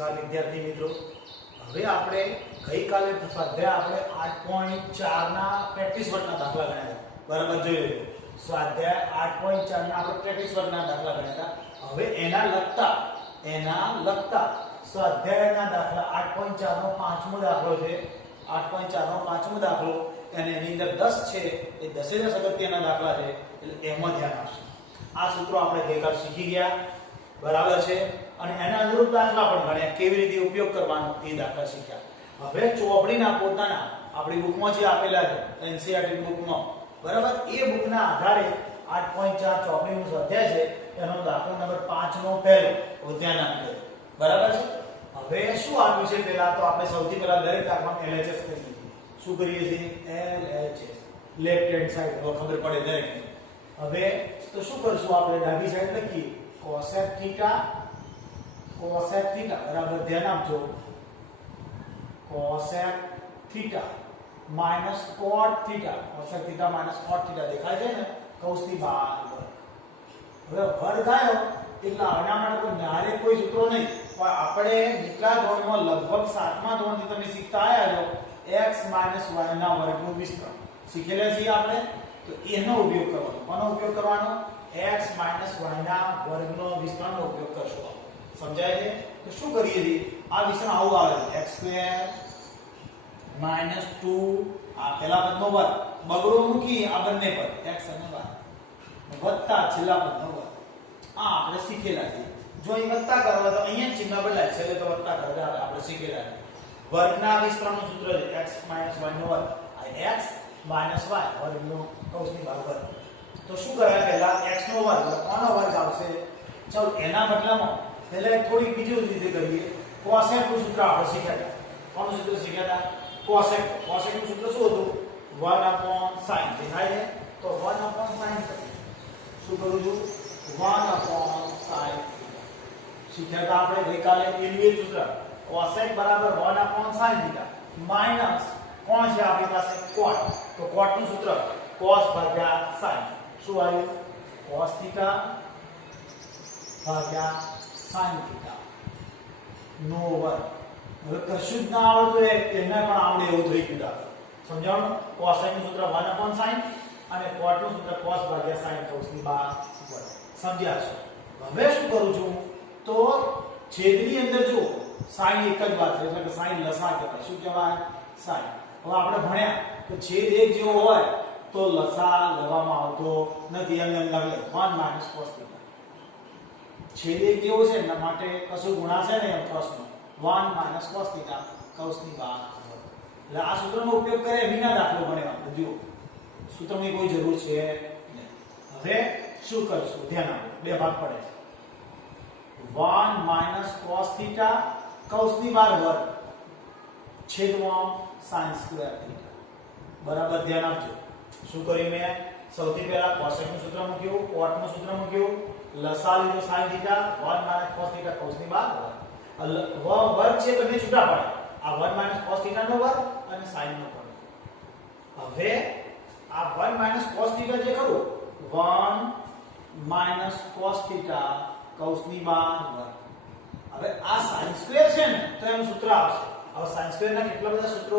નમસ્કાર વિદ્યાર્થી મિત્રો, હવે આપણે ગઈકાલે સ્વાધ્યાય આપણે 8.4 ના પ્રેક્ટિસ વર્ગના દાખલા ગણ્યા હતા. બરાબર જોયું. સ્વાધ્યાય 8.4 ના આપણે પ્રેક્ટિસ વર્ગના દાખલા ગણ્યા હતા. હવે એના લગતા સ્વાધ્યાયના દાખલા 8.4 નો પાંચમો દાખલો છે. 8.4 નો પાંચમો દાખલો અને એની અંદર 10 છે. એ 10 અગત્યના દાખલા છે, એટલે એમાં ધ્યાન આપશું. આ સૂત્રો આપણે ગઈકાલે શીખી ગયા. બરાબર છે. અને એના અનુરૂપ દાખલા પણ ગણ્યા, કેવી રીતે ઉપયોગ કરવાનો એ દાખલા શીખ્યા. હવે ચોપડીના પોતાના આપણી બુકમાં જે આપેલા છે એનસીઈઆરટી બુકમાં, બરાબર, એ બુકના આધારે 8.4 ચોપડીનું સ્વાધ્યાય છે, એનો દાખલો નંબર 5 નો પહેલો ધ્યાન આપજો. બરાબર છે. હવે શું આપ્યું છે પહેલા તો આપણે સૌથી પહેલા દરેક દાખલામાં LHS કરીએ છીએ. શું કરીએ છીએ? LHS, લેફ્ટ હેન્ડ સાઈડ, હવે ખબર પડે દરેકને. હવે તો શું કરશું આપણે? ડાબી સાઈડ લખીએ cosec થીટા બરાબર, ધ્યાન આપજો, cosec theta minus cot theta, cosec theta minus cot theta દેખાય છે ને, કૌંસની બહાર વર્ગ. હવે વર્ગ આવ્યો એટલે આના માટે કોઈ ન્યારે કોઈ સૂત્રો નહીં, પણ આપણે નીચલા ધોરણમાં લગભગ 7મા ધોરણથી તમે શીખતા આવ્યા છો x y ના વર્ગનું વિસ્તરણ શીખેલા છીએ આપણે. તો એનો ઉપયોગ કરવાનો. કોનો ઉપયોગ કરવાનો? x y ના વર્ગનો વિસ્તરણનો ઉપયોગ કરશો. સમજાય છે? તો શું કરીએ છીએ? આ વિસ્તરણ આવું આવે છે, x² - 2 આ પહેલા પદનો વર્ગ બગડો મૂકી આ બંને પદ x અને y વત્તા છેલ્લા પદનો વર્ગ. આ આપણે શીખેલા છે. જો અહીં વત્તા કરવા તો અહીંયા ચિહ્ન બદલાય, છેલ્લે તો વત્તા કરવા આવે, આપણે શીખેલા છે. વર્ગના વિસ્તરણનું સૂત્ર છે x - y નો વર્ગ. આ x - y વર્ગનો કૌંસની બહાર વર્ગ. તો શું કરાય? પહેલા x નો વર્ગ, કોનો વર્ગ આવશે? ચલો એના બદલામાં પહેલા એક થોડી બીજી રીતે કરીએ. cosec નું સૂત્ર આપણે શીખ્યા હતા. કોનું સૂત્ર શીખ્યા હતા? cosec નું સૂત્ર શું હતું? 1/sin. દેખાય છે? તો 1/sin કરીએ. શું કરું છું? 1/sin શીખ્યા હતા આપણે ગઈકાલે. એનું એક સૂત્ર cosec બરાબર 1/sin થીટા માઈનસ કોણ છે આપણી પાસે? cot. તો cot નું સૂત્ર cos ભાગ્યા sin. શું આવ્યું? cos થીટા ભાગ્યા sin થીટા નો વર્ગ. હવે કશું જ ના આવડતું હોય એને પણ આવડે એવું થઈ ગયું. સમજાણું? cosec નું સૂત્ર 1/sin અને cot નું સૂત્ર cos ભાગ્યા sin કૌંસની બહાર વર્ગ. સમજ્યા છો? હવે શું કરું છું? તો છેદની અંદર જો sin એક જ વાત છે, એટલે કે sin લસા કહેવાય. શું કહેવાય? sin. હવે આપણે ભણ્યા કે છેદ એક જેવો હોય તો લસા લેવામાં આવતો નથી. એમ લાગે 1 - cos થીટા. છેદ એક જેવો છે એના માટે કશું ગુણાશે ને એમ ક્રોસનો 1 - cos થીટા કૌંસની બહાર. એટલે આ સૂત્રનો ઉપયોગ કરે વિના દાખલો ગણ્યો આપણે. જુઓ, સૂત્રની કોઈ જરૂર છે નહીં. હવે શું કરશું? ધ્યાન આપો, બે ભાગ પડે છે. 1 - cos થીટા કૌંસની બહાર વર્ગ છેદમાં sin સ્ક્વેર થીટા. બરાબર, ધ્યાન આપજો. શું કર્યું મેં? સૌથી પહેલા cosec નું સૂત્ર મૂક્યું, cot નું સૂત્ર મૂક્યું, લસા લીધો sin થીટા 1 - cos થીટા કૌંસની બહાર વર્ગ છે બંને છૂટા પડે. આ 1 - cos થીટા નો વર્ગ અને sin નો વર્ગ. હવે આ 1 - cos થીટા જે ખરું 1 - cos થીટા કૌંસની બહાર વર્ગ. હવે આ sin સ્ક્વેર છે ને તો એનું સૂત્ર આવશે. હવે sin સ્ક્વેર ના કેટલા બધા સૂત્રો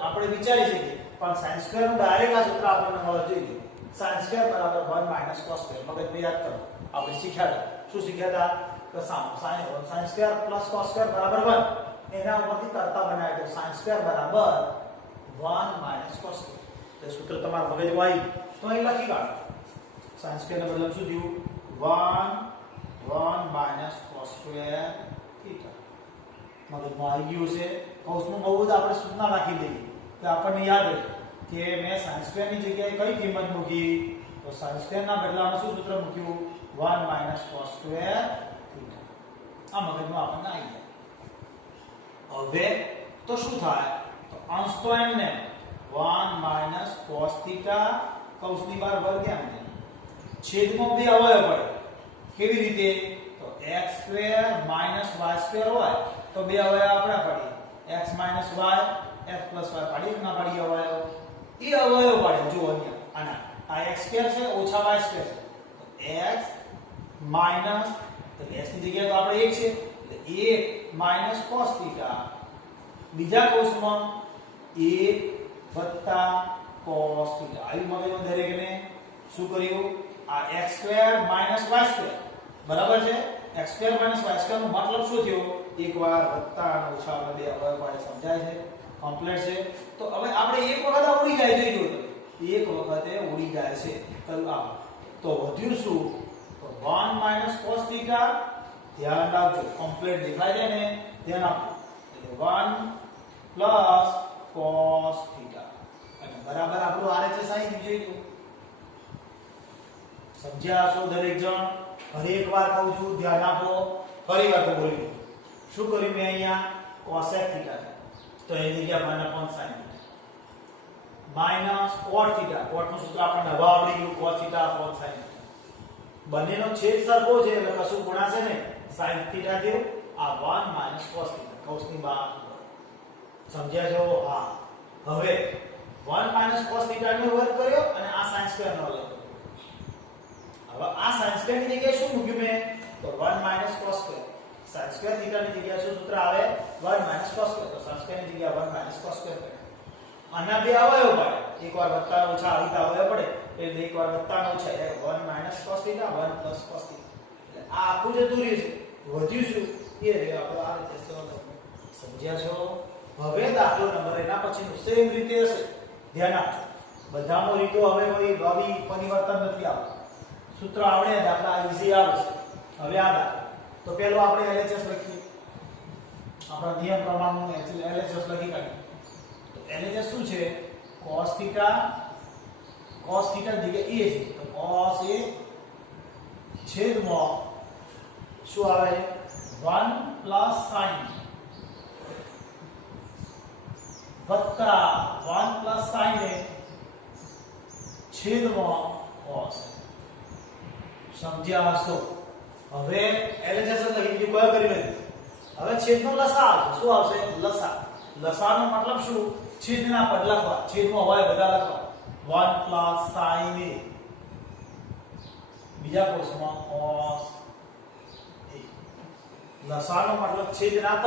આપણે વિચારી શકીએ, પણ sin સ્ક્વેર નું ડાયરેક્ટ આ સૂત્ર આપણને મળવું જોઈએ. sin સ્ક્વેર બરાબર 1 - cos સ્ક્વેર. મગજમાં યાદ કરો, આપણે શીખ્યા હતા. શું શીખ્યા હતા? કે sin square plus cos square બરાબર 1. એના ઉપરથી કરતા બનાવ્યા તો sin સ્ક્વેર બરાબર 1 - cos સ્ક્વેર. તે સૂત્ર તમારા મગજમાં આવી તો અહીં લખી કાઢો. sin સ્ક્વેર ને બદલે શું થયું? 1 - cos સ્ક્વેર થીટા. મગજમાં આવી ગયું છે. કૌંસમાં બહુ બધા આપણે સૂચના રાખી દઈએ કે આપણને યાદ રહે કે મેં sin સ્ક્વેર ની જગ્યાએ કઈ કિંમત મૂકી. તો sin સ્ક્વેર ના બદલામાં શું સૂત્ર મૂક્યું? 1 - cos સ્ક્વેર થીટા. આ મગજમાં આપણને આવી જાય. હવે તો શું થાય? તો અંશ તો એમને 1 - cos થીટા કૌંસની બહાર વર્ગ એમ ને છેદમાં બે અવયવ પડે. કેવી રીતે? તો x² - y² હોય તો બે અવયવ આપણે પડી x - y x + y પાડી ના પાડી અવયવ. એ અવયવ પાડે. જો અહીંયા આના આ x² છે ઓછા y² છે. તો x માઈનસ તો s ની જગ્યાએ તો આપણે 1 છે એટલે 1 માઈનસ cos થીટા બીજા કૌંસમાં 1 વત્તા cos થીટા આવી મગજમાં દરેકને શું કર્યું આ x² માઈનસ y² બરાબર છે x² માઈનસ y² નો મતલબ શું થયો એકવાર વત્તા અને ઓછા આપણે બે અવયવ પાડે સમજાય છે કમ્પ્લીટ છે તો હવે આપણે એક વખત આ ઉડી જાય જોઈજો એક વખતે ઉડી જાય છે કયું આ તો વધ્યું શું તો 1 માઈનસ cos થીટા ધ્યાન રાખજો કમ્પ્લીટ દેખાય છે ને ધ્યાન આપો એટલે 1 પ્લસ cos થીટા અને બરાબર આપણું RHS આવી ગયું જોઈજો સમજ્યા છો દરેક જણ ફરી એકવાર કહું છું ધ્યાન આપો ફરી વાર તો બોલી શું કર્યું મેં અહીંયા cosec થીટા તો એની જગ્યા 1 upon sin minus cot theta cot નું સૂત્ર આપણને હવે આવડી ગયું cos થીટા upon sin બંનેનો છેદ સરખો છે એટલે કશું ગુણાશે ને sin થીટા દે આ 1 માઈનસ cos થીટા કૌંસની બહાર સમજ્યા છો હા હવે 1 માઈનસ cos થીટા નો વર્ગ કર્યો અને આ sin સ્ક્વેર નો અલગ હવે આ sin સ્ક્વેર ની જગ્યાએ શું મૂક્યું મેં તો 1 minus cos square sin square theta ની જગ્યાએ શું સૂત્ર આવે 1 માઈનસ cos સ્ક્વેર તો sin સ્ક્વેર ની જગ્યાએ 1 માઈનસ cos સ્ક્વેર આના બે અવયવ પડે એકવાર વત્તા ઓછા આવી અવયવ પડે એટલે એકવાર વત્તા ઓછા એટલે 1 minus cos theta 1 plus cos theta એટલે આ આખું જતું રહ્યું છે વધ્યું શું એ રે આપણે આ રીતે સમજ્યા છો હવે દાખલો નંબર એના પછીનું સેમ રીતે હશે ધ્યાન આપજો બધામાં રીતો હવે કોઈ ભાવી પરિવર્તન નથી આવતું સૂત્ર આવડે દાખલા ઈઝી આવે છે હવે આ દાખલો તો પહેલો આપણે LHS લખીએ આપણા નિયમ પ્રમાણનું LHS લખી કાઢીએ તો LHS શું છે cos થીટા જગ્યાએ a છે તો cos a છેદમાં શું આવે 1 પ્લસ sin વત્તા 1 પ્લસ sin એ છેદમાં cos સમજ્યા હશો હવે LHS લખી દીધું કયો કરી નથી હવે છેદનો લસા આવશે શું આવશે લસાનો મતલબ શું છેદના પદ લખવા છેદમાં હોય બધા લખવા 1 પ્લસ sin a બીજા કોષમાં cos a લસાનો મતલબ છેદના પદ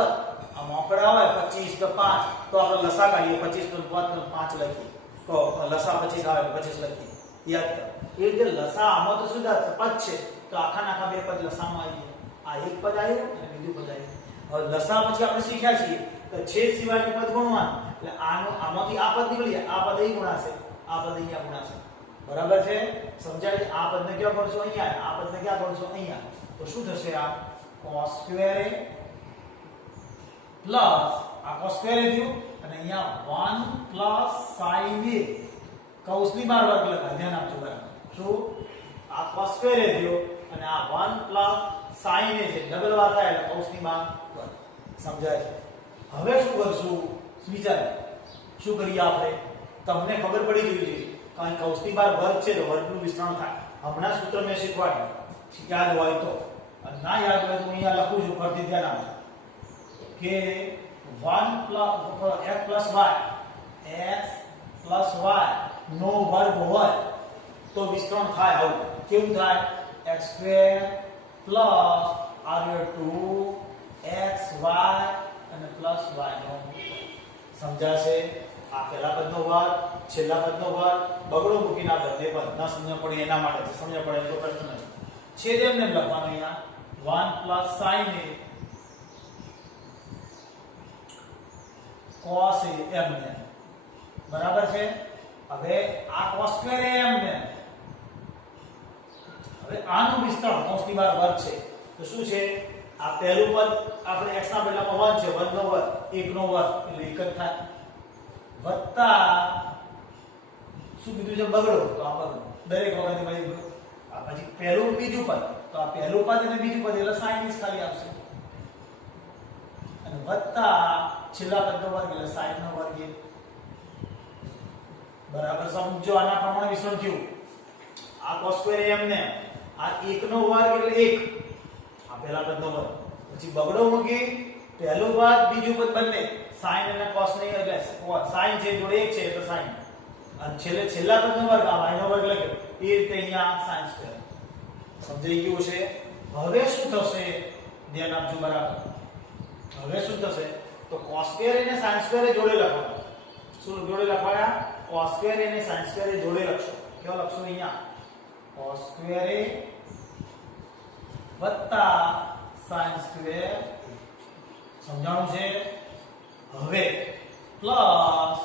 આ મોકળા હોય 25 તો 5 તો આપણે લસા કાઢીએ 25 તો 5 લખીએ તો લસા 25 આવે 25 લખીએ યાદ કરો એ રીતે લસા આમાં તો શું પદ છે તો આખા બે પદ લસામાં આવી ગયા આ એક પદ આવ્યું અને બીજું પદ આવ્યું હવે લસા પછી આપણે શીખ્યા છીએ તો છેદ સિવાયનું પદ ગુણવાનું એટલે આમાંથી આ પદ નીકળી જાય આ પદ અહીં ગુણાશે આ પદ અહીંયા ગુણાશે બરાબર છે સમજાય છે આ પદને ક્યાં ગણશો અહીંયા આ પદને ક્યાં ગણશો અહીંયા તો શું થશે આ cos સ્ક્વેર a પ્લસ આ cos સ્ક્વેર a થયું અને અહીંયા 1 પ્લસ sin a કૌંસની બહાર વર્ગ લખાય ધ્યાન આપજો બરાબર શું આ cos સ્ક્વેર a થયો અને આ 1 પ્લસ sin a છે ડબલ વાર થાય એટલે કૌંસની બહાર વર્ગ સમજાય છે હવે શું કરશું વિચારો શું કરીએ આપણે તમને ખબર પડી ગઈ છે કારણ કૌંસની બહાર વર્ગ છે તો વર્ગનું વિસ્તરણ થાય હમણાં સૂત્ર મેં શીખવાડ્યું યાદ હોય તો અને ના યાદ હોય તો અહીંયા લખું છું ફરીથી ધ્યાન આપજો કે 1 પ્લસ x પ્લસ y નો વર્ગ હોય તો વિસ્તરણ થાય આવું કેવું થાય x² પ્લસ r2 xy અને પ્લસ y નો સમજાશે આ પહેલા પદનો વર્ગ છેલ્લા પદનો વર્ગ બગડો મૂકીને આ બંને પદ ના સમજ પડે એના માટે સમજ પડે તો પ્રશ્ન નથી છેદ એમને લખવાનું અહીંયા 1 plus sin a cos a એમને બરાબર છે હવે આ cos સ્ક્વેર a એમને હવે આનું વિસ્તરણ કૌંસની બહાર વર્ગ છે તો શું છે આ પહેલું પદ આપણે x ના બદલામાં 1 છે 1 નો વર્ગ 1 નો વર્ગ એટલે એક જ થાય વત્તા શું કીધું છે બગડો તો આ બગડો દરેક વખતે ભાઈ આ પછી પહેલું બીજું પદ તો આ પહેલું પદ અને બીજું પદ એટલે sin જ ખાલી આવશે અને વત્તા છેલ્લા પદનો વર્ગ એટલે sin નો વર્ગ બરાબર સમજો આના પ્રમાણે વિસ્તરણ થયું આ cos સ્ક્વેર એમને આ 1 નો વર્ગ એટલે 1 આ પહેલા પદનો વર્ગ પછી બગડો મૂકી પહેલું પદ બીજું પદ બંને sin અને cos ને એટલે sin છે જોડે 1 છે તો sin અને છેલ્લા પદનો વર્ગ આ y નો વર્ગ લખે એ રીતે અહીંયા sin સ્ક્વેર સમજાઈ ગયું છે હવે શું થશે ધ્યાન આપજો બરાબર હવે શું થશે તો cos સ્ક્વેર અને sin સ્ક્વેર જોડે લખવાના. શું જોડે લખવાના? cos સ્ક્વેર અને sin સ્ક્વેર જોડે લખશો. કેવો લખશો અહીંયા? cos સ્ક્વેર વત્તા sin સ્ક્વેર. સમજાણું છે? હવે પ્લસ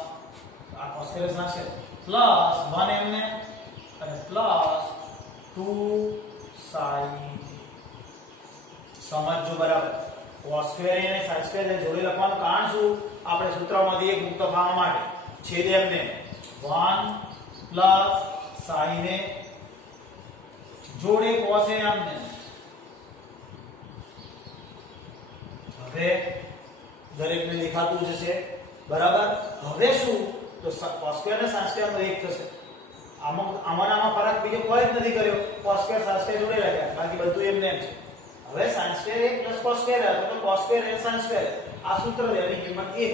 આ cos square sin square plus 1 એમને અને પ્લસ 2 sin. સમજજો બરાબર. cos સ્ક્વેર અને sin સ્ક્વેર જોડે લખવાનું કારણ શું? આપણે સૂત્રમાંથી એક મુક્ત થવા માટે છેદે એમને 1 પ્લસ sin એ જોડે cos એ એમને. હવે દરેકને દેખાતું જશે બરાબર. હવે શું તો cos સ્ક્વેર અને sin સ્ક્વેર નો એક થશે. આમાં ફરક બીજો કોઈ જ નથી કર્યો. cos સ્ક્વેર sin સ્ક્વેર જોડે લખ્યા બાકી બધું એમને એમ છે. હવે sin square 1 plus cos square તો cos સ્ક્વેર અને sin સ્ક્વેર આ સૂત્ર છે એની કિંમત 1.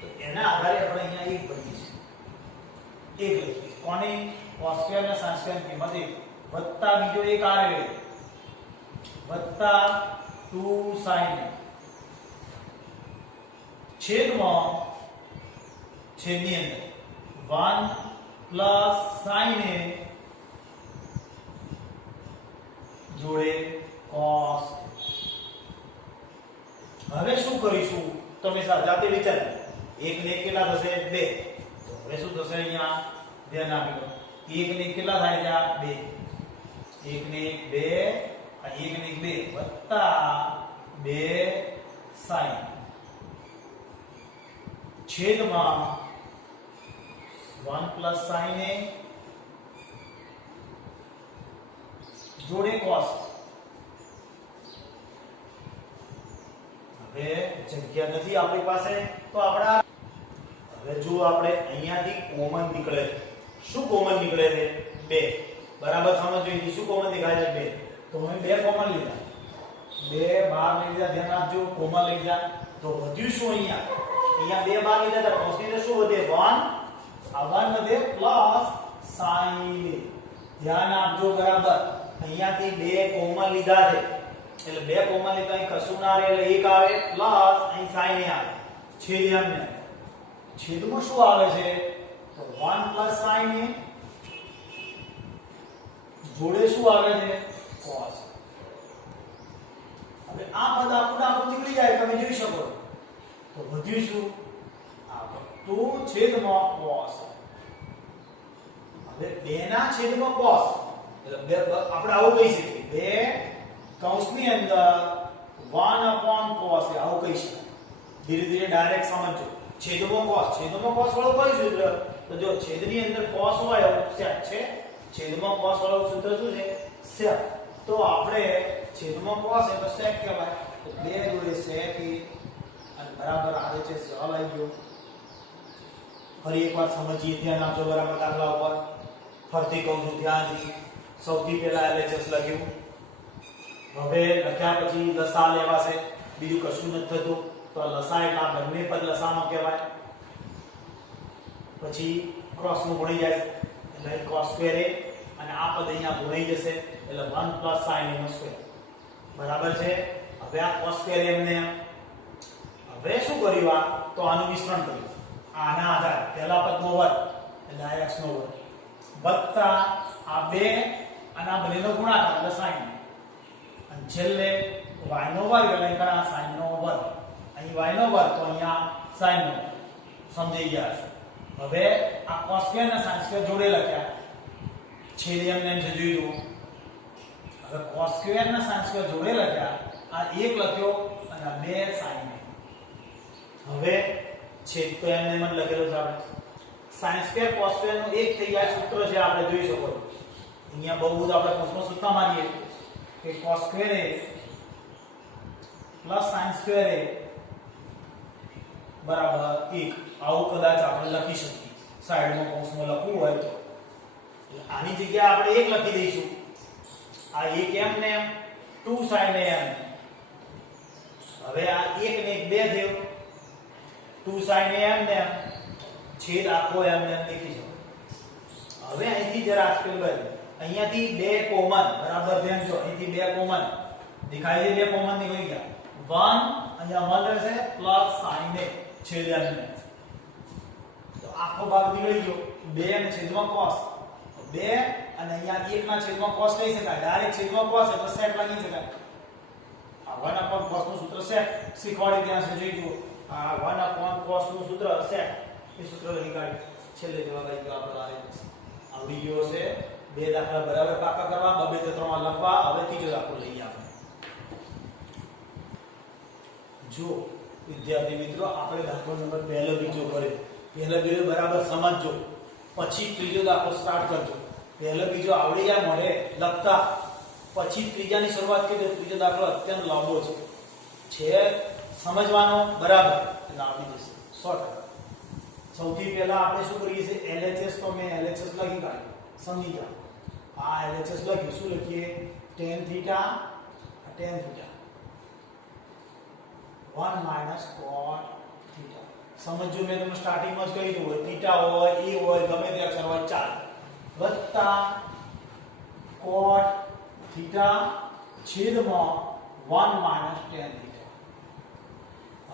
તો એના આધારે આપણે અહીંયા 1 ભરીએ છીએ. 1 લખીએ. કોની? cos સ્ક્વેર અને sin સ્ક્વેર ની કિંમત 1 વત્તા બીજો એક આવે વત્તા 2 sin છેદમાં છેદની અંદર 1 પ્લસ sin એ જોડે cos. હવે શું કરીશું તમે જાતે વિચારો. 1 ને 1 કેટલા થશે? 2. તો હવે શું થશે અહીંયા? ધ્યાન આપી લો. 1 ને 1 કેટલા થાય છે? 2. 1 ને 1 2 આ 1 ને 1 2 વત્તા 2 sin છેદમાં 1 પ્લસ sin એ જોડે cos. હવે જગ્યા નથી આપણી પાસે તો આપણા હવે જો આપણે અહીંયાથી કોમન નીકળે છે. શું કોમન નીકળે છે? 2. બરાબર સમજો. અહીં શું કોમન દેખાય છે? 2. તો અમે 2 કોમન લીધા. 2 બહાર લઈ લીધા. ધ્યાન આપજો. કોમન લઈ લીધા તો વધ્યું શું? અહીંયા 2 બહાર લીધા તો cos ની શું વધે? 1. આ 1 વધે પ્લસ sin. ધ્યાન આપજો બરાબર. અહીંયાથી 2 કોમન લીધા છે એટલે 2 કોમન લીધા અહીં કશું ના રહે એટલે 1 આવે પ્લસ અહીં sin એ આવે. છેદ એમને છેદમાં શું આવે છે તો 1 પ્લસ sin એ જોડે શું આવે છે? cos. હવે આ પદ આખું નીકળી જાય તમે જોઈ શકો તો વધ્યું શું? તો છેદમાં cos. હવે 2 ના છેદમાં cos એટલે આપણે આવું કહી શકીએ 2 કૌંસની અંદર 1 cos એ આવું કહી શકાય. ધીરે ધીરે ડાયરેક્ટ સમજો. છેદમાં cos વાળું કઈ સૂત્ર? તો જો છેદની અંદર cos હોય sec છે. છેદમાં cos વાળું સૂત્ર શું છે? sec. તો આપણે છેદમાં cos એટલે sec કહેવાય. તો 2 જોડે sec અને બરાબર આવે છે જવાબ આવી ગયો. ફરી એકવાર સમજીએ. ધ્યાન આપજો બરાબર દાખલા ઉપર. ફરીથી કહું છું ધ્યાનથી. સૌથી પહેલા LHS લખ્યું. હવે લખ્યા પછી લસા લેવાશે. બીજું કશું નથી થતું. તો લસા એટલે આ બંને પદ લસામાં કહેવાય. પછી ક્રોસમાં ગુણી જાય એટલે cos સ્ક્વેર એ અને આ પદ અહીંયા ગુણાઈ જશે એટલે 1 પ્લસ sin નો સ્ક્વેર. બરાબર છે. હવે આ cos સ્ક્વેર એમને હવે શું કર્યું? તો આનું વિસ્તરણ કર્યું. આના આધારે પહેલા પદનો વર્ગ એટલે આ x નો વર્ગ વત્તા આ 2 અને આ બંનેનો ગુણાકાર એટલે sin અને છેલ્લે y નો વર્ગ એટલે અહીં આ sin નો વર્ગ. અહીં y નો વર્ગ તો અહીંયા sin નો. સમજી ગયા છો? હવે આ cos સ્ક્વેર અને sin સ્ક્વેર જોડે લખ્યા. છેલ્લે એમને એમ જોઈ લો. હવે cos સ્ક્વેર અને sin સ્ક્વેર જોડે લખ્યા. આ 1 લખ્યો અને આ 2 sin. હવે છેદ તો એમને એમ જ લખેલો છે આપણે. sin સ્ક્વેર cos સ્ક્વેર નું 1 થઈ ગયા સૂત્ર છે આપણે જોઈ શકો છો. અહીંયા બહુ બધું આપણે કોસમાં સૂત્ર મારીએ કે cos સ્ક્વેર એ પ્લસ sin સ્ક્વેર એ બરાબર 1. આવું કદાચ આપણે લખી શકીએ. સાઈડમાં કૌંસમાં લખવું હોય તો આની જગ્યાએ આપણે 1 લખી દઈશું. આ 1 એમ ને 2 sin એમ. હવે આ 1 ને 1 2 થયો. 2 sin એમ ને છેદ આખો એમ ને લખી શકો. હવે અહીંથી જરા સ્પેલ બદલ. અહીંયાથી 2 કોમન બરાબર ધ્યાન જો. અહીંથી 2 કોમન દેખાય છે. 2 કોમન નીકળી ગયા. 1 અહીંયા 1 રહેશે પ્લસ sin a છેદ m ને તો આખો ભાગ નીકળી ગયો 2 અને છેદમાં cos 2 અને અહીંયા 1 ના છેદમાં cos લઈ શકાય ડાયરેક્ટ છેદમાં cos એટલે sec લખી શકાય આ 1 upon cos નું સૂત્ર sec શીખવાડી ત્યાં છે જોઈ જુઓ આ 1 upon cos નું સૂત્ર sec એ સૂત્ર લખી કાઢી છેલ્લે જવાબ આવી ગયો આપણો આવડી ગયો છે બે દાખલા બરાબર પાકા કરવા બબે ત્રણમાં લખવા હવે ત્રીજો દાખલો લઈએ આપણે જો વિદ્યાર્થી મિત્રો આપણે દાખલો નંબર પહેલો બીજો કર્યો પહેલો બીજો બરાબર સમજજો પછી ત્રીજો દાખલો સ્ટાર્ટ કરજો પહેલો બીજો આવડી જાય મળે લખતા પછી ત્રીજાની શરૂઆત કરી ત્રીજો દાખલો અત્યંત લાંબો છે સમજવાનો બરાબર એટલે આવડી જશે 100%. સૌથી પહેલા આપણે શું કરીએ છીએ LHS તો મેં LHS લખી કાઢ્યું સમજી જાઓ આ LHS લખ્યું શું લખીએ tan theta 1 minus cot theta સમજો મેં તમને સ્ટાર્ટિંગમાં જ કહી દીધું થીટા હોય એ હોય ગમે તે અક્ષર હોય ચાલે વત્તા cot theta છેદમાં 1 minus tan theta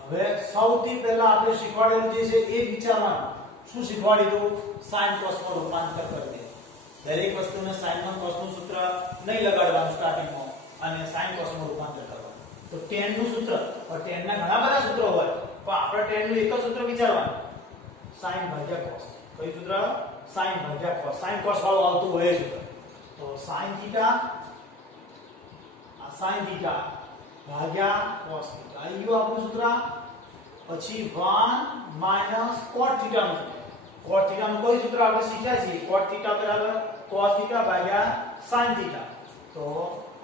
હવે સૌથી પહેલા આપણે શીખવાડેલું જે છે એ વિચારવાનું શું શીખવાડ્યું sin cos માં રૂપાંતર કરી દે દરેક વસ્તુને sin માં cos નું સૂત્ર નહીં લગાડવાનું સ્ટાર્ટિંગમાં અને sin cos માં રૂપાંતર કરવાનું તો tan નું સૂત્ર પણ tan ના ઘણા બધા સૂત્રો હોય પણ આપણે tan નું એક જ સૂત્ર વિચારવાનું sin ભાગ્યા cos કયું સૂત્ર sin ભાગ્યા cos sin cos વાળું આવતું હોય સૂત્ર તો sin theta આ sin theta ભાગ્યા cos theta આ યું આપણું સૂત્ર પછી 1 minus cot theta નું સૂત્ર cot theta નું કોઈ સૂત્ર આપણે શીખ્યા છીએ cot theta બરાબર cos theta ભાગ્યા sin theta તો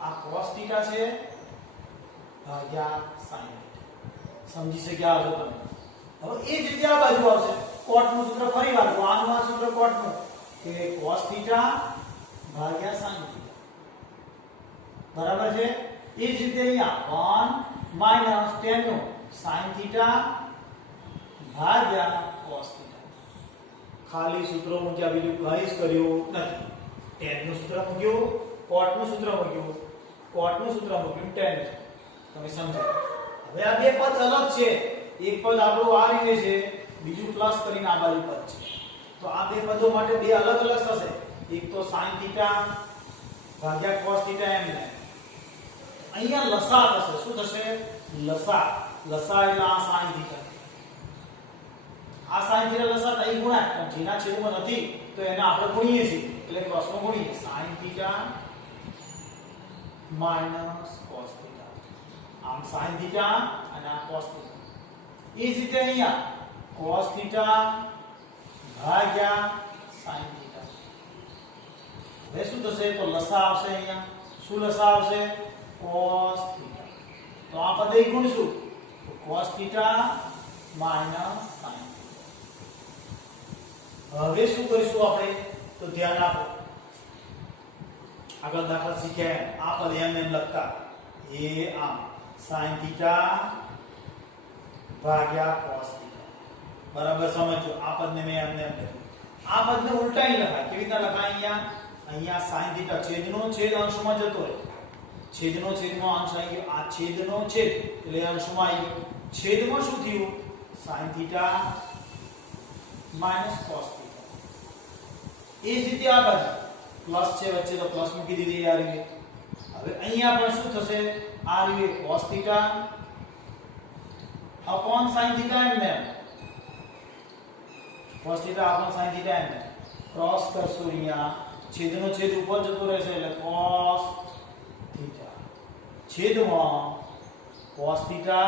આ cos theta છે ભાગ્યા sin theta સમજી શક્યા છો તમે હવે એ જ રીતે આ બાજુ આવશે cot નું સૂત્ર ફરી વાર આનું આ સૂત્ર cot નું કે cos theta ભાગ્યા sin theta બરાબર છે એ જ રીતે અહીંયા 1 minus tan નું sin theta ભાગ્યા cos theta ખાલી સૂત્રો મૂક્યા બીજું કંઈ જ કર્યું નથી tan નું સૂત્ર મૂક્યું cot નું સૂત્ર મૂક્યું cot નું સૂત્ર મૂક્યું tan નું તમે સમજો હવે આ બે પદ અલગ છે એક પદ આપણું આ રીતે છે બીજું પ્લસ કરીને આ બાજુ પદ છે તો આ બે પદો માટે બે અલગ અલગ થશે એક તો sin theta ભાગ્યા cos theta એમ ને અહીંયા લસા થશે શું થશે લસા એટલે આ sin theta આ sin theta લસા અહીં ગુણાય પણ જેના છેદમાં નથી તો એને આપણે ગુણીએ છીએ એટલે ક્રોસમાં ગુણીએ sin theta minus cos theta આમ sin theta અને આ cos theta એ જ રીતે અહીંયા cos theta ભાગ્યા sin theta હવે શું થશે તો લસા આવશે અહીંયા શું લસા આવશે cos theta તો આ પદ અહીં ગુણશું તો cos theta minus sin theta હવે શું કરીશું આપણે તો ધ્યાન આપો આગળ દાખલા શીખ્યા આ પદ એમ લખતા એ આમ sin theta ભાગ્યા cos theta બરાબર સમજો આ પદને મેં એમ લખ્યું આ પદને ઉલટાઈ લખાય કેવી રીતે લખાય અહીંયા sin theta છેદનો છેદ અંશમાં જતો રહે છેદનો છેદમાં અંશ આવી ગયો આ છેદનો છેદ એટલે અંશમાં આવી ગયો છેદમાં શું થયું sin theta minus cos theta એ જ રીતે આ બાજુ પ્લસ છે વચ્ચે તો પ્લસ મૂકી દીધી આ રીતે હવે અહીંયા પણ શું થશે આ રીતે cos theta upon sin theta એમ ને cos theta upon sin theta એમ ને ક્રોસ કરશો અહીંયા છેદનો છેદ ઉપર જતો રહેશે એટલે cos theta છેદમાં cos theta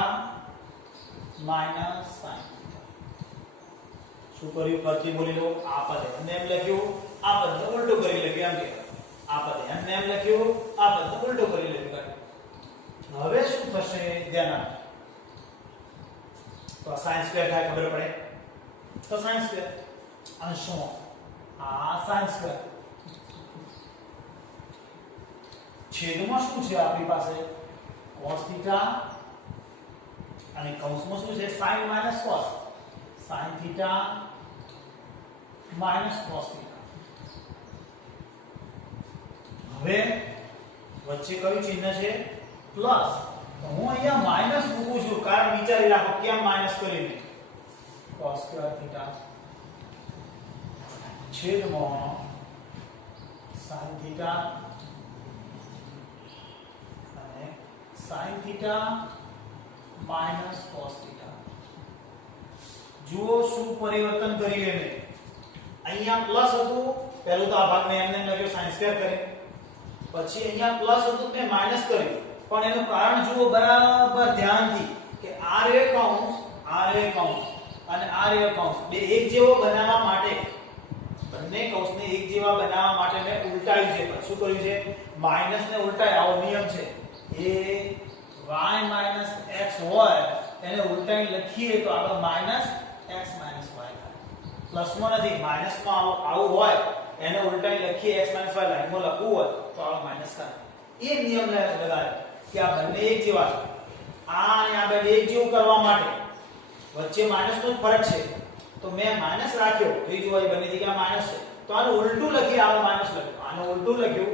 minus sin theta શું કર્યું ફરીથી બોલી લો આ પદ એમને એમ લખ્યું આ પદને ઉલટું કરી લખ્યું એમ કે આ પદ એમને એમ લખ્યું આ પદને ઉલટું કરી લખ્યું હવે શું થશે ધ્યાન આપો તો sin સ્ક્વેર થાય ખબર પડે તો sin સ્ક્વેર અંશમાં આ sin સ્ક્વેર છેદમાં શું છે આપણી પાસે cos theta અને કૌંસમાં શું છે sin minus cos sin theta minus cos theta હવે વચ્ચે કયું ચિહ્ન છે પ્લસ તો હું અહીંયા માઈનસ મૂકું છું, કારણ વિચારી રાખો કેમ માઈનસ કરીને cos સ્ક્વેર થીટા છેદમાં sin થીટા અને sin theta minus cos theta. જુઓ શું પરિવર્તન કર્યું એને. અહીંયા પ્લસ હતું, પહેલું તો આ ભાગ મેં એમને લખ્યો sin સ્ક્વેર કરી, પછી અહીંયા પ્લસ હતું મેં માઈનસ કર્યું, પણ એનું કારણ જુઓ બરાબર ધ્યાનથી કે આ રે કૌંસ અને આ રે કૌંસ બે એક જેવો બનાવવા માટે, બંને કૌંસને એક જેવા બનાવવા માટે મેં ઉલટાયું છે. શું કર્યું છે? માઈનસ ને ઉલટાય. આવો નિયમ છે. એ y x હોય એને ઉલટાઈને લખીએ તો આગળ માઈનસ x y થાય. પ્લસમાં નથી, માઈનસમાં આવું હોય એને ઉલટાઈને લખીએ x y લાઈનમાં લખવું હોય તો આગળ માઈનસ થાય. એ નિયમ લગાડ્યો કે આ બંને એક જેવા છે. આ અને આ બે એક જેવું કરવા માટે વચ્ચે માઈનસનો જ ફરક છે, તો મેં માઈનસ રાખ્યો. જોઈ જુઓ, બંને જગ્યાએ માઈનસ છે, તો આનું ઉલટું લખી આનું માઈનસ લખ્યું, આનું ઉલટું લખ્યું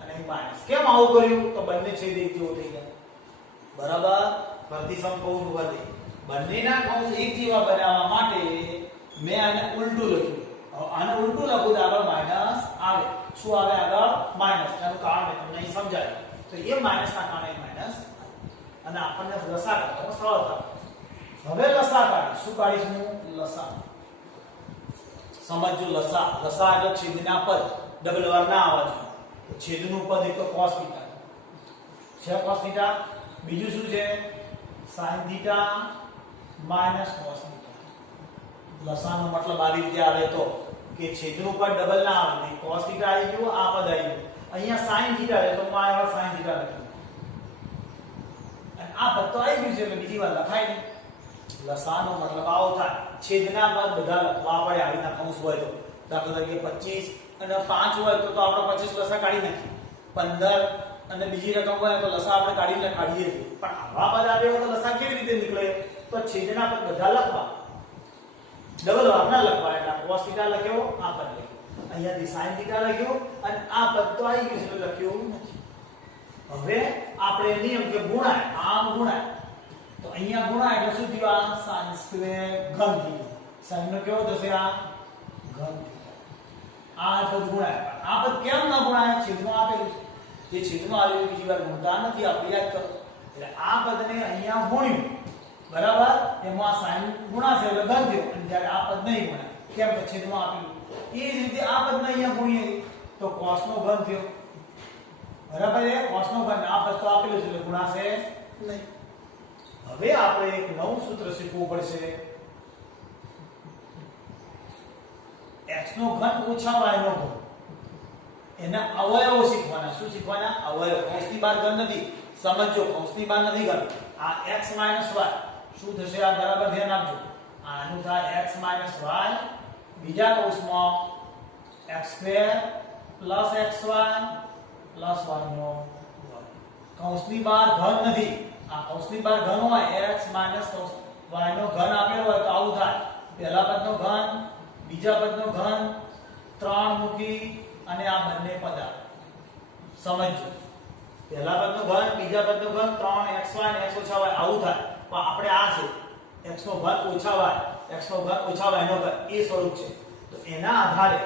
અને અહીં માઈનસ. કેમ આવું કર્યું? તો બંને છેદ એક જેવો થઈ ગયા. બરાબર. ફરતી સમકૌંસ વધી બંનેના કૌંસ એક જેવા બનાવવા માટે મેં આને ઉલટું લખ્યું. હવે આને ઉલટું લખું તો આગળ માઈનસ આવે. શું આવે આગળ? માઈનસ. એનું કારણ મેં તમને અહીં સમજાવ્યું. તો એ માઈનસના કારણે માઈનસ અને આપણને લસા કાઢવાનો સરળ થાય. હવે લસા કાઢી. શું કાઢીશું? લસા. સમજો લસા. લસા એટલે છેદના પદ, ડબલ વાર ના આવવા જોઈએ. તો છેદનું પદ એક તો cos થીટા છે, cos થીટા. બીજું શું છે? sin theta minus cos theta. લસાનો મતલબ આવી રીતે આવે તો કે છેદનું પદ ડબલ ના આવે. cos થીટા આવી ગયું, આ પદ આવી ગયું. અહીંયા sin થીટા છે તો હું આ sin થીટા લખ્યું. અને આ પદ તો આવી ગયું છે એટલે બીજી વાર લખાય નહીં. લસાનો મતલબ આવો થાય. છેદના પદ બધા લખવા પડે આવી રીતના કૌંસ હોય તો. દાખલા તરીકે 25 અને 5 હોય તો આપણે 25 લસા કાઢી નાખીએ. 15 અને બીજી રકમ હોય તો લસા આપણે કાઢીએ છીએ. પણ આવા પદ આવે તો લસા કેવી રીતે નીકળે? તો છેદના પદ બધા લખવા, ડબલ વાર ના લખવા. એટલે cos થીટા લખ્યો, આ પદ લખ્યો, અહીંયાથી sin થીટા લખ્યો અને આ પદ તો આવી ગયું છે એટલે લખ્યું નથી. હવે આપણે નિયમ કે ગુણાય, આમ ગુણાય તો અહીંયા ગુણાય એટલે શું થયું? આ sin સ્ક્વેર ઘન થયું. sin નો કેવો થશે? આ ઘન થીટા. આ પદ ગુણાય. આ પદ કેમ ન ગુણાય? છેદમાં આપેલું છે. જે છેદમાં આવેલું બીજી વાર ગુણતા નથી, આપણે યાદ કરો. એટલે આ પદને અહીંયા ગુણ્યું, બરાબર. એમાં sin ગુણાશે એટલે ઘન થયો. અને જ્યારે આ પદ નહીં ગુણાય, કેમ કે છેદમાં આપેલું. એ જ રીતે આ પદને અહીંયા ગુણીએ તો cos નો ઘન થયો, બરાબર. એ cos નો ઘન, આ પદ તો આપેલું છે એટલે ગુણાશે નહીં. હવે આપણે એક નવું સૂત્ર શીખવું પડશે. x નો ઘન ઓછા y નો ઘન. એના અવયવો શીખવાના. શું શીખવાના? અવયવ. કૌંસની બહાર ઘન નથી. સમજો, કૌંસની બહાર નથી ઘન. આ x y શું થશે? આ બરાબર ધ્યાન આપજો. આનું થાય x y, બીજા કૌંસમાં x² + xy + y નો વર્ગ. કૌંસની બહાર ઘન નથી. આ કૌંસની બહાર ઘન હોય x - કૌંસ y નો ઘન આપેલો હોય તો આવું થાય. પહેલા પદનો ઘન, બીજા પદનો ઘન, 3 મૂકી અને આ બંને પદ આવે. સમજો, પહેલા પદનો ઘન, બીજા પદનો ઘન, 3xy અને x - y આવું થાય. પણ આપણે આ છે x નો ઘન ઓછા y, x નો ઘન ઓછા y નો ઘન, એ સ્વરૂપ છે. તો એના આધારે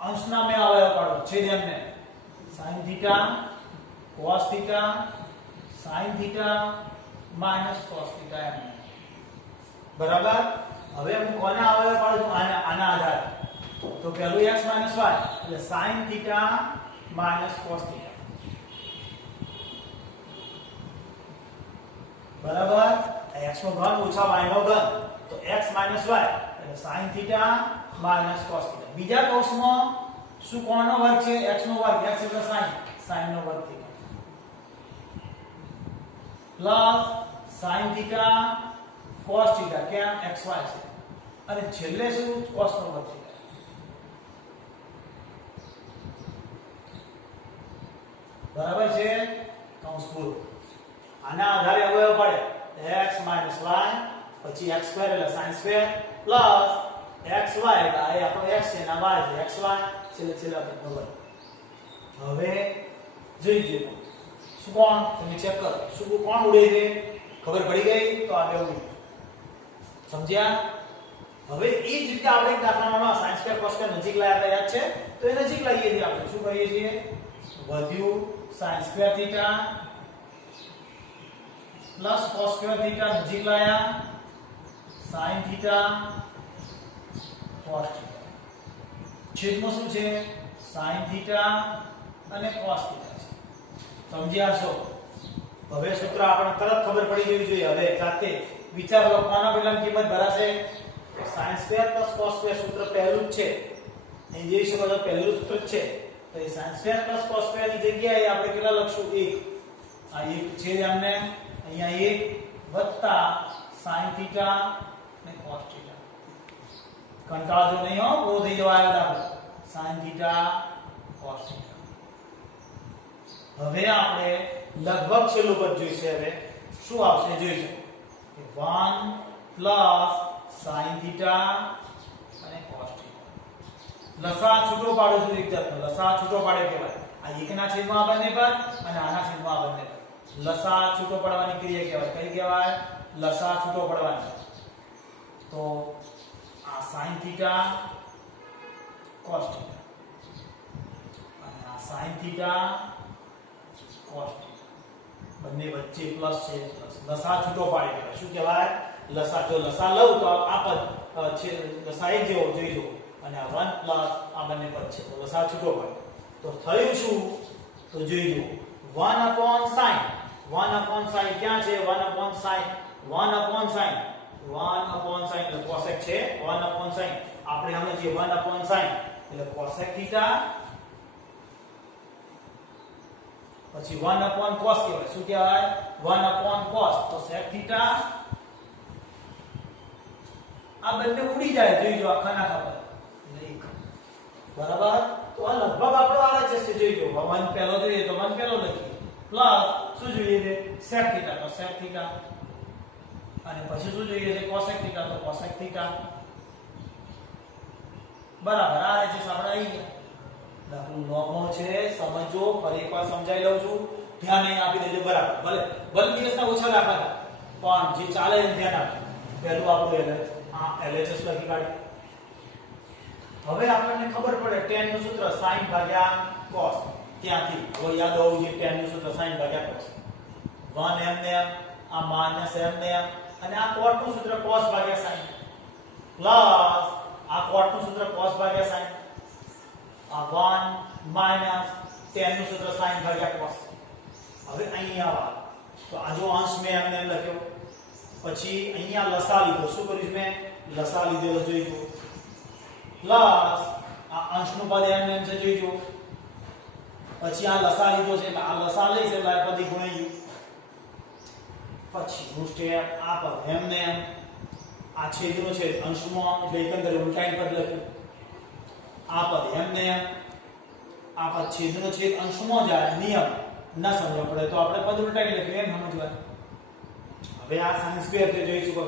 અંશના મેં અવયવ પાડો છે. જેમને sin theta cos theta sin theta cos theta એમ. બરાબર. હવે હું કોના અવયવ પાડું છું? આના આધારે. તો પહેલું x - y એટલે sin થીટા cos થીટા. બરાબર. x નો ઘન ઓછા y નો ઘન, તો x - y એટલે sin થીટા cos થીટા. બીજા કૌંસમાં શું કોણનો વર્ગ છે? x નો વર્ગ. x એટલે sin નો વર્ગ theta plus sin theta cos theta. કેમ? xy છે. અને છેલ્લે શું? cos નો વર્ગ થીટા. બરાબર છે. કૌંસ પૂરો. આના આધારે અવયવ પડે x - y, પછી x² એટલે sin સ્ક્વેર પ્લસ xy એટલે આ આપણો x છે અને y છે, xy છેલ્લે પદનો વર્ગ. હવે જોઈ શું કોણ તમે ચેક કરો શું કોણ ઉડે છે ખબર પડી ગઈ તો આ બે ઉડે સમજ્યા હવે એ જ રીતે આપણે એક દાખલામાં sin સ્ક્વેર cos સ્ક્વેર નજીક લાયા હતા યાદ છે તો એ નજીક લાવીએ છીએ આપણે શું કરીએ છીએ વધ્યું sin square theta plus cos square theta નજીક લાયા sin થીટા cos થીટા છેદમાં શું છે sin થીટા અને cos થીટા છે સમજ્યા છો હવે સૂત્ર આપણને તરત ખબર પડી જવી જોઈએ હવે જાતે વિચાર લો કોના પહેલાની કિંમત ભરાશે sin square plus cos square સૂત્ર પહેલું જ છે અહીં જોઈ શકો છો પહેલું સૂત્ર છે તો એ sin square plus cos square ની જગ્યાએ આપણે કેટલા લખશું 1 આ 1 છે એમને અહીંયા 1 વત્તા sin થીટા અને cos થીટા કંટાળો નહીં હો બહુ થઈ જવાય દાખલો sin થીટા cos થીટા હવે આપણે લગભગ છેલ્લું પદ જોઈશે હવે શું આવશે જોઈશું 1 પ્લસ sin થીટા અને cos થીટા લસા છૂટો પાડો છું એક જાતનો લસા છૂટો પાડે કહેવાય આ એકના છેદમાં આ બંને પર અને આના છેદમાં આ બંને પર લસા છૂટો પડવાની ક્રિયા કહેવાય કઈ કહેવાય લસા છૂટો પડવાની તો આ sin થીટા cos થીટા અને આ sin થીટા cos થીટા બંને વચ્ચે પ્લસ છે પ્લસ લસા છૂટો પાડે કહેવાય શું કહેવાય લસા જો લસા લઉં તો આ પદ છે લસા એક જેવો જોઈજો અને આ 1 પ્લસ આ બંને પદ છે તો લસા છૂટો પાડે તો થયું શું તો જોઈજો 1/sin 1/sin ક્યાં છે 1/sin 1/sin 1/sin એટલે cosec છે 1/sin આપણે સમજીએ 1/sin એટલે cosec થીટા પછી 1/cos કહેવાય શું કહેવાય 1/cos તો sec થીટા આ બંને ઉડી જાય જોઈજો આખા નાખા પર બરાબર તો આ લગભગ આપણો RHS છે જોઈજો 1 પહેલો જોઈએ તો 1 પહેલો લખીએ પ્લસ શું જોઈએ છે sec થીટા તો sec થીટા અને પછી શું જોઈએ છે cosec થીટા તો cosec થીટા બરાબર RHS આપણે આવી ગયા દાખલો નોમો છે સમજો ફરી એકવાર સમજાઈ લઉં છું ધ્યાન અહીં આપી દેજો બરાબર ભલે દિવસના ઓછા દાખલા પણ જે ચાલે એને ધ્યાન આપજો પહેલું આપણું LHS લખી કાઢી હવે આપણને ખબર પડે tan નું સૂત્ર sin ભાગ્યા cos ત્યાંથી હવે યાદ હોવું જોઈએ tan નું સૂત્ર sin ભાગ્યા cos 1 m ને આ માઈનસ m ને અને આ cot નું સૂત્ર cos ભાગ્યા sin પ્લસ આ cot નું સૂત્ર cos ભાગ્યા sin આ 1 માઈનસ tan નું સૂત્ર sin ભાગ્યા cos હવે અહીંયા આવો તો આ જો અંશ મેં એમને લખ્યો પછી અહીંયા લસા લીધો શું કર્યું મેં લસા લીધેલો જોઈજો પ્લસ આ અંશનું પદ એમ છે જોઈજો પછી આ લસા લીધો છે એટલે આ લસા લઈશ એટલે આ પદ ગુણાઈ ગયું પછી નું સ્ટેપ આ પદ એમ ને એમ આ છેદનો છે અંશમાં એટલે એકંદરે ઉલટાઈ પદ લખ્યું આ પદ એમ ને એમ આ પદ છેદનો છેદ અંશમાં જાય નિયમ ના સમજ પડે તો આપણે પદ ઉલટાઈ લખ્યું એમ સમજવા હવે આ sin સ્ક્વેર તે જોઈ શકો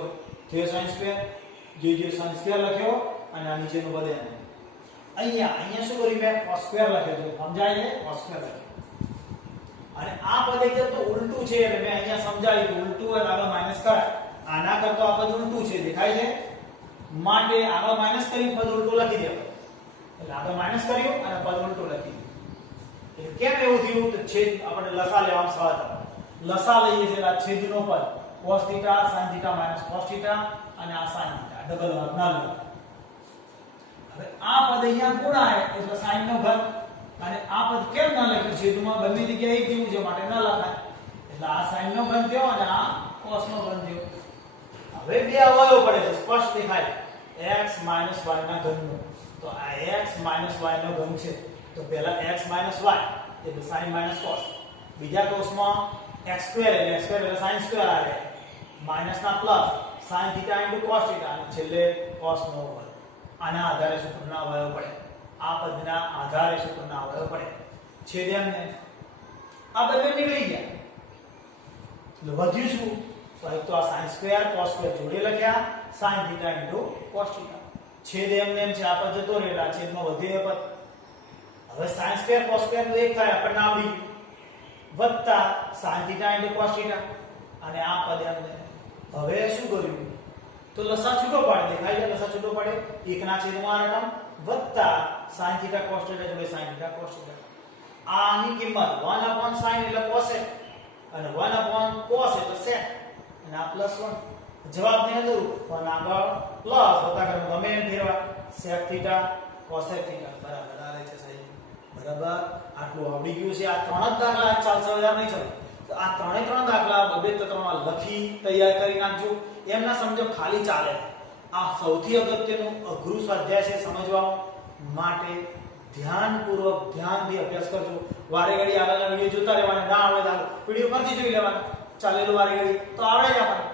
છો sin સ્ક્વેર જે sin સ્ક્વેર લખ્યો અને આ નીચેનું પદ એમ અહીંયા શું કર્યું મેં cos સ્ક્વેર લખ્યો છે સમજાય છે cos સ્ક્વેર લખ્યો અને આ પદ એક તો ઉલટું છે એટલે મેં અહીંયા સમજાવ્યું ઉલટું અને આગળ માઈનસ કરાય આના કરતો આ પદ ઉલટું છે દેખાય છે માટે આગળ માઈનસ કરી પદ ઉલટું લખી દેવું એટલે આગળ માઈનસ કર્યું અને પદ ઉલટું લખી દીધું એટલે કેમ એવું થયું તો છેદ આપણે લસા લેવામાં સવાલ હતો લસા લઈએ છે આ છેદનો પદ cos θ sin θ - cos θ અને આ sin θ ડબલ વર્ગ ના લો હવે આ પદ અહીંયા ગુણાય એટલે sin નો ઘન અને આ પદ કેમ ના લખ્યું છેદમાં બંને જગ્યાએ એક જેવું છે માટે ન લખાય એટલે આ sin નો ઘન થયો અને આ cos નો ઘન થયો હવે બે અવયવ પડે છે સ્પષ્ટ દેખાય x - y ના ઘનનો તો આ x - y નો ઘન છે તો પહેલા x - y એટલે sin - cos બીજા કોષમાં x2 એટલે x2 એટલે sin2 આવે માઈનસ ના પ્લસ sin θ * cos θ અને છેલ્લે cos નો વર્ગ આના આધારે સૂત્રના અવયવ પડે આ પદના આધારે સૂત્રના અવયવ પડે છેદ એમને આ બંને નીકળી ગયા એટલે વધ્યું શું તો એક તો આ sin2 cos2 જોડે લખ્યા sin θ * cos θ છેદ એમને છે આ પદ જતો રહેલા છેદમાં વધ્યો એ પદ હવે sin2 cos2 નું એક થાય આપણને આવડી ગયું વત્તા sin θ into cos θ અને આ પદ એમને હવે શું કર્યું તો લસા છૂટો પાડે દેખાય છે લસા છૂટો પડે 1/8 ટર્મ વત્તા sin θ cos θ જોડે sin θ cos θ આની કિંમત 1/sin એટલે cosec અને 1/cos એટલે sec અને આ +1 જવાબ ને અનુરૂપ પણ આગળ પ્લસ વત્તા કરે ગમે એમ ફેરવા sec θ cosec θ બરાબર આવે છે સાહેબ બરાબર આટલું આવડી ગયું છે આ ત્રણ જ દાખલા ચાલશે વધારે નહીં ચાલે તો આ ત્રણે ત્રણ દાખલા બબે ત્રણમાં લખી તૈયાર કરી નાખજો એમ ના સમજો ખાલી ચાલે આ સૌથી અગત્યનું અઘરું સ્વાધ્યાય છે સમજવા માટે ધ્યાનપૂર્વક ધ્યાનથી અભ્યાસ કરજો વારે ઘડી આગળના વિડિયો જોતા રહેવાના ના આવડે તો વિડિયો પરથી જોઈ લેવાના ચાલેલું વારે ઘડી તો આવડે જ આપણને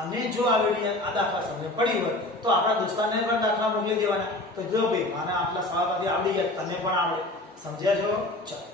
અને જો આ વિડિયો આ દાખલા સમજ પડી હોય તો આપણા દોસ્તારને પણ દાખલા મોકલી દેવાના તો જો ભાઈ આને આટલા સરળતાથી આવડી ગયા તને પણ આવડે સમજ્યા છો ચાલો